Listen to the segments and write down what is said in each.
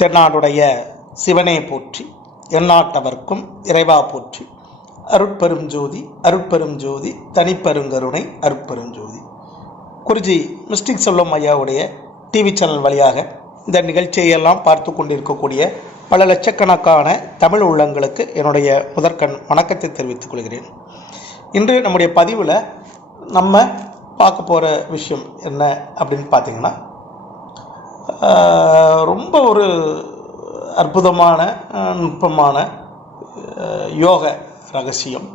தென்னாடுடைய சிவனே போற்றி எந்நாட்டவர்க்கும் இறைவா போற்றி. அருட்பெரும் ஜோதி அருட்பெரும் ஜோதி தனிப்பெருங்கருணை அருட்பெரும் ஜோதி. குருஜி மிஸ்டிக் செல்வம் ஐயாவுடைய டிவி சேனல் வழியாக இந்த நிகழ்ச்சியெல்லாம் பார்த்து கொண்டிருக்கக்கூடிய பல லட்சக்கணக்கான தமிழ் உள்ளங்களுக்கு என்னுடைய முதற்கண் வணக்கத்தை தெரிவித்துக் கொள்கிறேன். இன்று நம்முடைய பதிவில் நம்ம பார்க்க போகிற விஷயம் என்ன அப்படின்னு பார்த்தீங்கன்னா ரொம்ப ஒரு அற்புதமான நுட்பமான யோக ரகசியம்.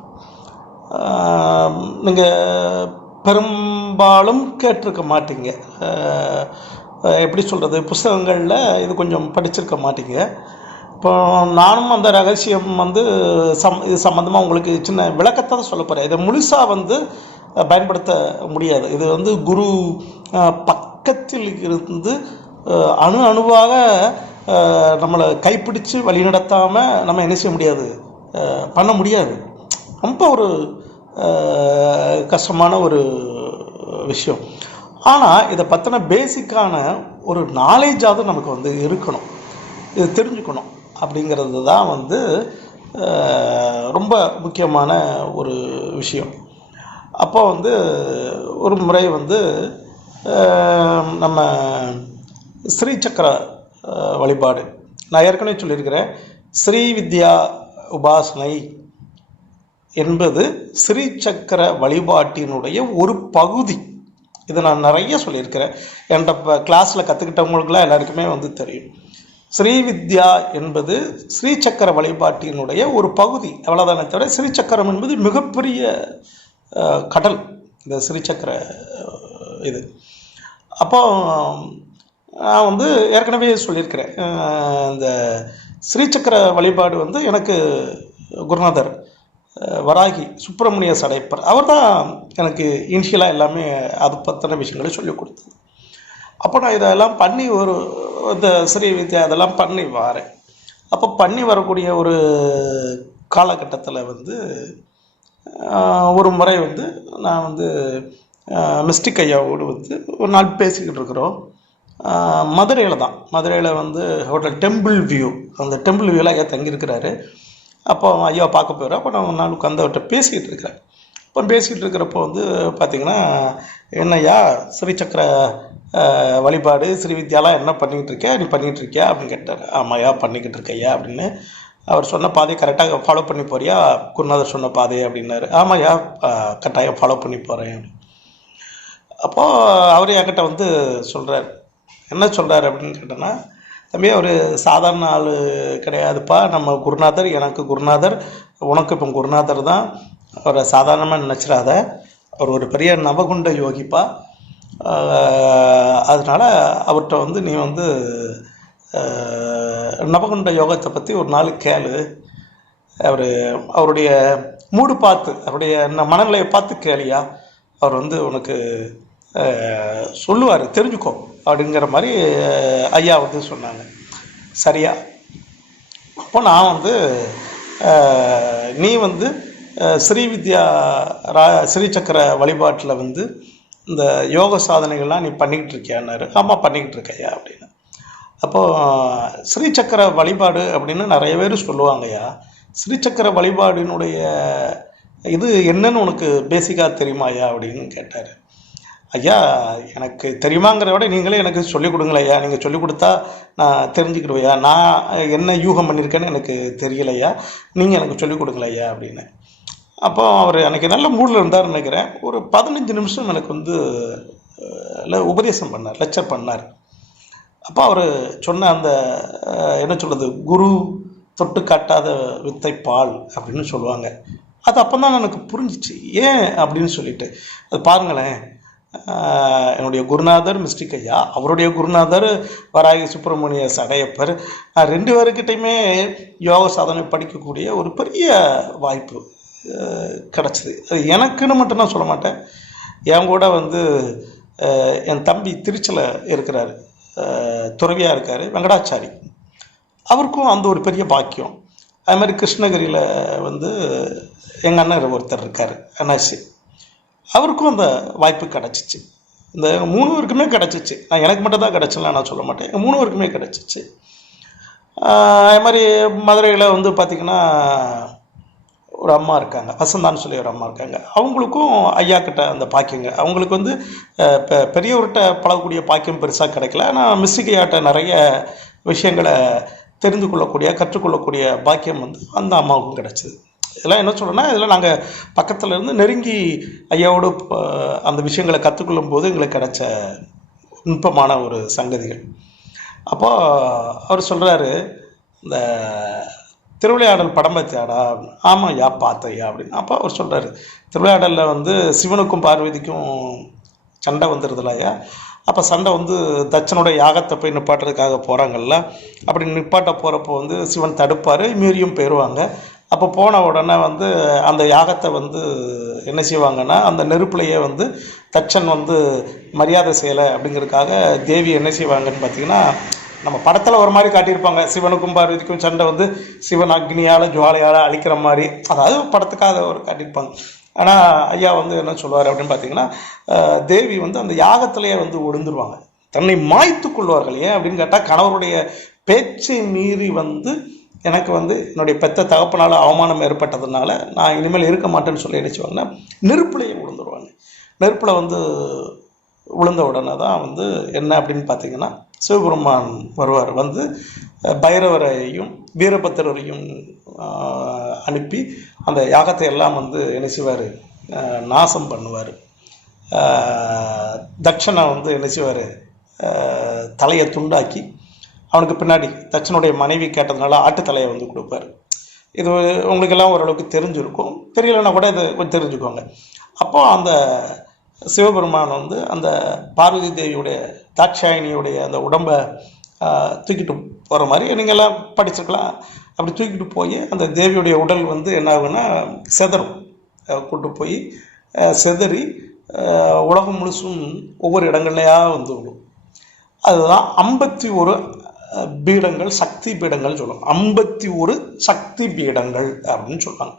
நீங்கள் பெரும்பாலும் கேட்டிருக்க மாட்டீங்க. எப்படி சொல்கிறது புஸ்தகங்களில் இது கொஞ்சம் படிச்சிருக்க மாட்டீங்க. இப்போ நானும் அந்த ரகசியம் வந்து சம் இது சம்மந்தமாக உங்களுக்கு சின்ன விளக்கத்தை தான் சொல்ல போகிறேன் இதை முழுசாக வந்து பயன்படுத்த முடியாது. இது வந்து குரு பக்கத்தில் இருந்து அணு அணுவாக நம்மளை கைப்பிடிச்சு வழிநடத்தாமல் நம்ம என்ன செய்ய முடியாது? பண்ண முடியாது. ரொம்ப ஒரு கஷ்டமான ஒரு விஷயம். ஆனால் இதை பற்றின பேசிக்கான ஒரு நாலேஜாவது நமக்கு வந்து இருக்கணும். இது தெரிஞ்சுக்கணும். அப்படிங்கிறது தான் வந்து ரொம்ப முக்கியமான ஒரு விஷயம். அப்போ வந்து ஒரு முறை வந்து நம்ம ஸ்ரீ சக்கர வழிபாடு. நான் ஏற்கனவே சொல்லியிருக்கிறேன். ஸ்ரீ வித்யா உபாசனை என்பது ஸ்ரீ சக்கர வழிபாட்டினுடைய ஒரு பகுதி. இதை நான் நிறைய சொல்லியிருக்கிறேன். என்கிட்ட இப்போ கிளாஸில் கற்றுக்கிட்டவங்களுக்குலாம் எல்லாருக்குமே வந்து தெரியும். ஸ்ரீ வித்யா என்பது ஸ்ரீ சக்கர வழிபாட்டினுடைய ஒரு பகுதி. அவ்வளோதானே தவிர ஸ்ரீ சக்கரம் என்பது மிகப்பெரிய கடல். இந்த ஸ்ரீ சக்கர இது. அப்போ நான் வந்து ஏற்கனவே சொல்லியிருக்கிறேன். இந்த ஸ்ரீசக்கர வழிபாடு வந்து எனக்கு குருநாதர் வராகி சுப்பிரமணிய சடைப்பர். அவர் தான் எனக்கு இனிஷியலாக எல்லாமே அது பற்றின விஷயங்களை சொல்லிக் கொடுத்தது. அப்போ நான் இதெல்லாம் பண்ணி ஒரு இந்த ஸ்ரீ வித்யா அதெல்லாம் பண்ணி வரேன். அப்போ பண்ணி வரக்கூடிய ஒரு காலகட்டத்தில் வந்து ஒரு முறை வந்து நான் வந்து மிஸ்டிக் ஐயாவோடு வந்து ஒரு நாள் பேசிக்கிட்டு இருக்கிறோம். மதுரையில் தான். மதுரையில் வந்து ஹோட்டல் டெம்பிள் வியூ அந்த டெம்பிள் வியூவில் ஐயா தங்கியிருக்கிறாரு? அப்போ ஐயா பார்க்க போயிடும் அப்போ நான் ஒரு நாள் உட்காந்து அவர்கிட்ட பேசிக்கிட்டு இருக்கிறேன். இப்போ பேசிக்கிட்டு இருக்கிறப்போ வந்து பார்த்தீங்கன்னா என்னய்யா ஸ்ரீசக்கர வழிபாடு ஸ்ரீ வித்யாலாம் என்ன பண்ணிக்கிட்டு இருக்கியா? நீ பண்ணிக்கிட்டு இருக்கியா? அப்படின்னு கேட்டார். ஆமாயா பண்ணிக்கிட்டு இருக்கையா அப்படின்னு. அவர் சொன்ன பாதையை கரெக்டாக ஃபாலோ பண்ணி போறியா? குருநாதர் சொன்ன பாதையை அப்படின்னாரு. ஆமாயா ஆஹ், கட்டாயம் ஃபாலோ பண்ணி போகிறேன் அப்போது அவர் என்கிட்ட வந்து சொல்கிறார் என்ன சொல்கிறார் அப்படின்னு கேட்டேன்னா தம்பி அவர் சாதாரண ஆள் கிடையாதுப்பா. நம்ம குருநாதர் எனக்கு குருநாதர் உனக்கு இப்போ குருநாதர் தான். அவரை சாதாரணமாக நினச்சிடாத. அவர் ஒரு பெரிய நவகுண்ட யோகிப்பா. அதனால் அதனால அவர்கிட்ட வந்து நீ வந்து நவகுண்ட யோகத்தை பற்றி ஒரு நாள் கேளு. அவர் அவருடைய மூடு பார்த்து அவருடைய ந- மனநிலையை பார்த்து கேளியா. அவர் வந்து உனக்கு சொல்லுவார் தெரிஞ்சுக்கோ. அப்படிங்கிற மாதிரி ஐயா வந்து சொன்னாங்க. சரியா? அப்போ நான் வந்து நீ வந்து ஸ்ரீ வித்யா ரா ஸ்ரீ சக்கர வழிபாட்டில் வந்து இந்த யோக சாதனைகள்லாம் நீ பண்ணிக்கிட்டு இருக்கியான்னாரு. ஆமாம் பண்ணிக்கிட்டு இருக்கையா அப்படின்னு. அப்போது ஸ்ரீ சக்கர வழிபாடு அப்படின்னு நிறைய பேர் சொல்லுவாங்கய்யா ஸ்ரீசக்கர வழிபாடினுடைய இது என்னன்னு உனக்கு பேசிக்காக தெரியுமாயா அப்படின்னு கேட்டார். ஐயா எனக்கு தெரியுமாங்கிறத விட நீங்களே எனக்கு சொல்லிக் கொடுங்களேன் ஐயா. நீங்கள் சொல்லிக் கொடுத்தா நான் தெரிஞ்சுக்கிடுவையா நான் என்ன யூகம் பண்ணியிருக்கேன்னு எனக்கு தெரியலையா நீங்கள் எனக்கு சொல்லிக் கொடுங்களேன் ஐயா அப்படின்னு. அப்போ அவர் எனக்கு நல்ல மூடில் இருந்தார் நினைக்கிறேன். ஒரு பதினஞ்சு நிமிஷம் எனக்கு வந்து உபதேசம் பண்ணார் லெக்சர் பண்ணார். அப்போ அவர் சொன்ன அந்த என்ன சொல்கிறது குரு தொட்டு காட்டாத வித்தை பால் அப்படின்னு சொல்லுவாங்க. அது அப்போ தான் எனக்கு புரிஞ்சிச்சு. ஏன் அப்படின்னு சொல்லிட்டு. அது பாருங்களேன் என்னுடைய குருநாதர் மிஸ்டிக் ஐயா அவருடைய குருநாதர் வராகி சுப்பிரமணிய சடையப்பர். நான் ரெண்டு பேருக்கிட்டையுமே யோக சாதனை படிக்கக்கூடிய ஒரு பெரிய வாய்ப்பு கிடச்சிது. அது எனக்குன்னு மட்டும் நான் சொல்ல மாட்டேன். என் கூட வந்து என் தம்பி திருச்சியில் இருக்கிறாரு. துறவியாக இருக்கார் வெங்கடாச்சாரி. அவருக்கும் அந்த ஒரு பெரிய பாக்கியம். அது மாதிரி கிருஷ்ணகிரியில் வந்து எங்கள் அண்ணன் ஒருத்தர் இருக்கார் அண்ணாசி அவருக்கும் அந்த வாய்ப்பு கிடச்சிச்சு. இந்த மூணு பேருக்குமே கிடச்சிச்சு. நான் எனக்கு மட்டும் தான் கிடச்சலாம் நான் சொல்ல மாட்டேன். எங்கள் மூணு பேருக்குமே கிடச்சிச்சு. அதே மாதிரி மதுரையில் வந்து பார்த்திங்கன்னா ஒரு அம்மா இருக்காங்க. வசந்தான்னு சொல்லி ஒரு அம்மா இருக்காங்க. அவங்களுக்கும் ஐயா கிட்ட அந்த பாக்கியங்க. அவங்களுக்கு வந்து பெ- பெரியவர்கிட்ட பழகக்கூடிய பாக்கியம் பெருசாக கிடைக்கல. ஆனால் மிஸ்டிக் நிறைய விஷயங்களை தெரிந்து கொள்ளக்கூடிய கற்றுக்கொள்ளக்கூடிய பாக்கியம் வந்து அந்த அம்மாவுக்கும் கிடச்சிது. இதெல்லாம் என்ன சொல்கிறேன்னா இதெல்லாம் நாங்கள் பக்கத்தில் இருந்து நெருங்கி ஐயாவோடு அந்த விஷயங்களை கற்றுக்கொள்ளும் போது எங்களுக்கு கிடைச்ச நுட்பமான ஒரு சங்கதிகள். அப்போ அவர் சொல்கிறாரு இந்த திருவிளையாடல் படம் பார்த்தியாடா? ஆமாம் ஐயா பார்த்தையா அப்படின்னு. அப்போ அவர் சொல்கிறாரு திருவிளையாடலில் வந்து சிவனுக்கும் பார்வதிக்கும் சண்டை வந்துடுதுல ஐயா. அப்போ சண்டை வந்து தச்சனோட யாகத்தை போய் நிப்பாட்டுறதுக்காக போகிறாங்கல்ல அப்படி நிப்பாட்ட போகிறப்போ வந்து சிவன் தடுப்பார் மீறியும் போயிடுவாங்க அப்போ போன உடனே வந்து அந்த யாகத்தை வந்து என்ன செய்வாங்கன்னா அந்த நெருப்புலையே வந்து தச்சன் வந்து மரியாதை செய்யலை அப்படிங்கிறதுக்காக தேவி என்ன செய்வாங்கன்னு பார்த்தீங்கன்னா நம்ம படத்தில் ஒரு மாதிரி காட்டியிருப்பாங்க. சிவனுக்கும் பார்வதிக்கும் சண்டை வந்து சிவன் அக்னியால் ஜுவாலையால் அழிக்கிற மாதிரி. அதாவது படத்துக்காக ஒரு காட்டியிருப்பாங்க. ஆனால் ஐயா வந்து என்ன சொல்லுவார் அப்படின்னு பார்த்தீங்கன்னா தேவி வந்து அந்த யாகத்திலேயே வந்து ஒடுந்துருவாங்க தன்னை மாய்த்து கொள்வார்கள். ஏன் அப்படின்னு கேட்டால் கணவருடைய பேச்சை மீறி வந்து எனக்கு வந்து என்னுடைய பெத்த தகப்பனால் அவமானம் ஏற்பட்டதுனால நான் இனிமேல் இருக்க மாட்டேன்னு சொல்லி நினச்சோன்னா நெருப்புலையே விழுந்துருவாங்க நெருப்பில் வந்து விழுந்த உடனே தான் வந்து என்ன அப்படின்னு பார்த்தீங்கன்னா சிவபெருமான் வருவார். வந்து பைரவரையும் வீரபத்திரரையும் அனுப்பி அந்த யாகத்தை எல்லாம் வந்து என்ன செய்வார்? நாசம் பண்ணுவார். தட்சணை வந்து என்ன செய்வார்? தலையை துண்டாக்கி அவனுக்கு பின்னாடி தட்சனுடைய மனைவி கேட்டதுனால ஆட்டுத்தலையை வந்து கொடுப்பாரு. இது உங்களுக்கெல்லாம் ஓரளவுக்கு தெரிஞ்சிருக்கும். தெரியலன்னா கூட இது கொஞ்சம் தெரிஞ்சுக்கோங்க. அப்போ அந்த சிவபெருமான் வந்து அந்த பார்வதி தேவியுடைய தாட்சாயணியுடைய அந்த உடம்பை தூக்கிட்டு போகிற மாதிரி நீங்கள்லாம் படிச்சிருக்கலாம். அப்படி தூக்கிட்டு போய் அந்த தேவியுடைய உடல் வந்து என்ன ஆகுன்னா செதறும். அஹ், போய் செதறி உலகம் முழுசும் ஒவ்வொரு இடங்கள்லையாக வந்து விடும் அதுதான் ஐம்பத்தி ஒரு பீடங்கள் சக்தி பீடங்கள் சொல்லுவாங்க. ஐம்பத்தி ஒரு சக்தி பீடங்கள் அப்படின்னு சொல்லுவாங்க